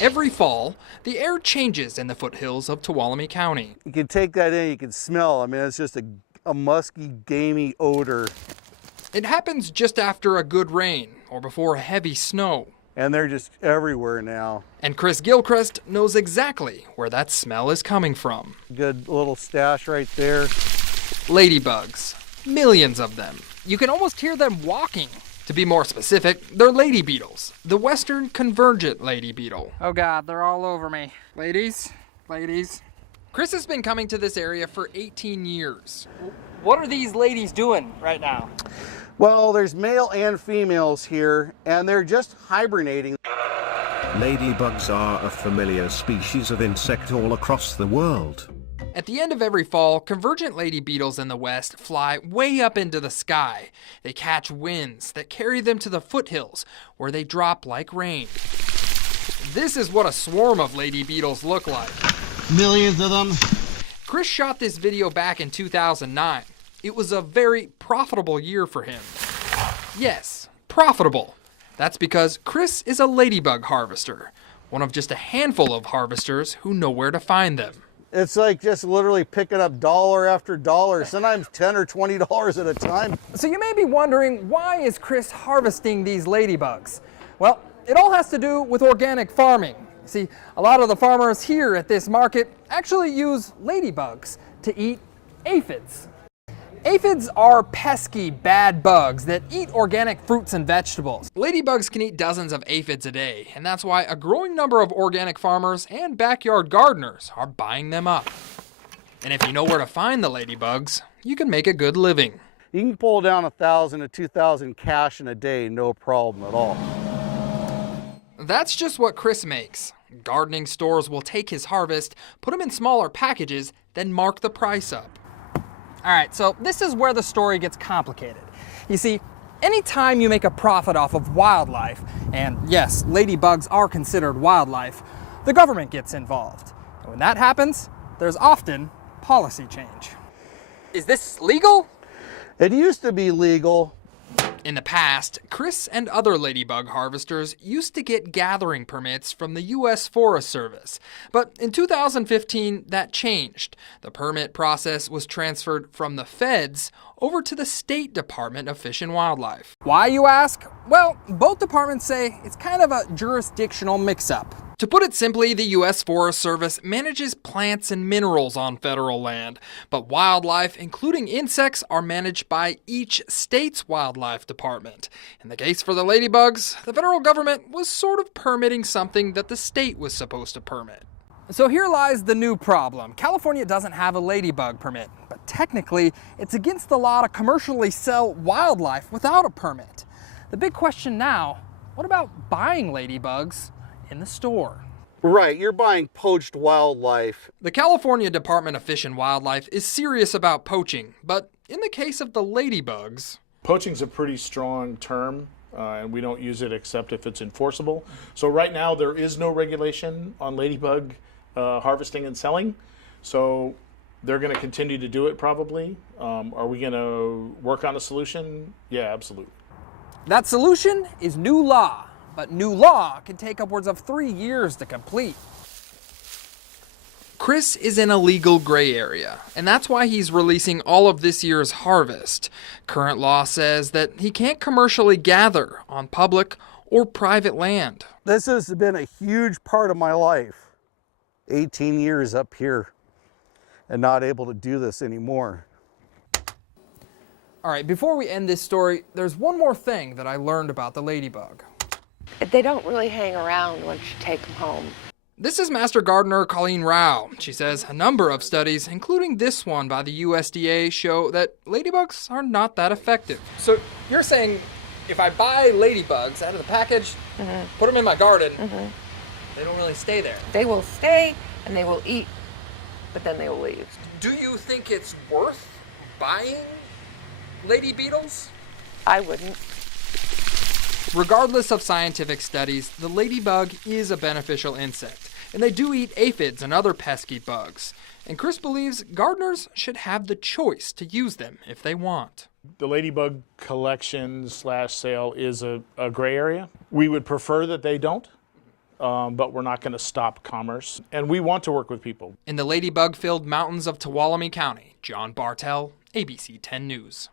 Every fall, the air changes in the foothills of Tuolumne County. You can take that in, you can smell. I mean, it's just a musky, gamey odor. It happens just after a good rain or before heavy snow. And they're just everywhere now. And Chris Gilchrist knows exactly where that smell is coming from. Good little stash right there. Ladybugs. Millions of them. You can almost hear them walking. To be more specific, they're lady beetles, the western convergent lady beetle. Oh God, they're all over me. Ladies. Chris has been coming to this area for 18 years. What are these ladies doing right now? Well, there's male and females here, and they're just hibernating. Ladybugs are a familiar species of insect all across the world. At the end of every fall, convergent lady beetles in the west fly way up into the sky. They catch winds that carry them to the foothills, where they drop like rain. This is what a swarm of lady beetles look like. Millions of them. Chris shot this video back in 2009. It was a very profitable year for him. Yes, profitable. That's because Chris is a ladybug harvester, one of just a handful of harvesters who know where to find them. It's like just literally picking up dollar after dollar, sometimes $10 or $20 at a time. So you may be wondering, why is Chris harvesting these ladybugs? Well, it all has to do with organic farming. See, a lot of the farmers here at this market actually use ladybugs to eat aphids. Aphids are pesky, bad bugs that eat organic fruits and vegetables. Ladybugs can eat dozens of aphids a day, and that's why a growing number of organic farmers and backyard gardeners are buying them up. And if you know where to find the ladybugs, you can make a good living. You can pull down 1,000 to 2,000 cash in a day, no problem at all. That's just what Chris makes. Gardening stores will take his harvest, put them in smaller packages, then mark the price up. All right, so this is where the story gets complicated. You see, anytime you make a profit off of wildlife, and yes, ladybugs are considered wildlife, the government gets involved. And when that happens, there's often policy change. Is this legal? It used to be legal. In the past, Chris and other ladybug harvesters used to get gathering permits from the U.S. Forest Service. But in 2015, that changed. The permit process was transferred from the feds over to the State Department of Fish and Wildlife. Why, you ask? Well, both departments say it's kind of a jurisdictional mix-up. To put it simply, the U.S. Forest Service manages plants and minerals on federal land, but wildlife, including insects, are managed by each state's wildlife department. In the case for the ladybugs, the federal government was sort of permitting something that the state was supposed to permit. So here lies the new problem. California doesn't have a ladybug permit, but technically, it's against the law to commercially sell wildlife without a permit. The big question now, what about buying ladybugs in the store? Right, you're buying poached wildlife. The California Department of Fish and Wildlife is serious about poaching, but in the case of the ladybugs... Poaching's a pretty strong term, and we don't use it except if it's enforceable. So right now there is no regulation on ladybug harvesting and selling, so they're going to continue to do it probably. Are we going to work on a solution? Yeah, absolutely. That solution is new law. But new law can take upwards of 3 years to complete. Chris is in a legal gray area, and that's why he's releasing all of this year's harvest. Current law says that he can't commercially gather on public or private land. This has been a huge part of my life. 18 years up here and not able to do this anymore. All right, before we end this story, there's one more thing that I learned about the ladybug. They don't really hang around once you take them home. This is Master Gardener Colleen Rao. She says a number of studies, including this one by the USDA, show that ladybugs are not that effective. So you're saying if I buy ladybugs out of the package, put them in my garden, they don't really stay there? They will stay and they will eat, but then they will leave. Do you think it's worth buying lady beetles? I wouldn't. Regardless of scientific studies, the ladybug is a beneficial insect, and they do eat aphids and other pesky bugs. And Chris believes gardeners should have the choice to use them if they want. The ladybug collection / sale is a gray area. We would prefer that they don't, but we're not going to stop commerce. And we want to work with people. In the ladybug-filled mountains of Tuolumne County, John Bartel, ABC 10 News.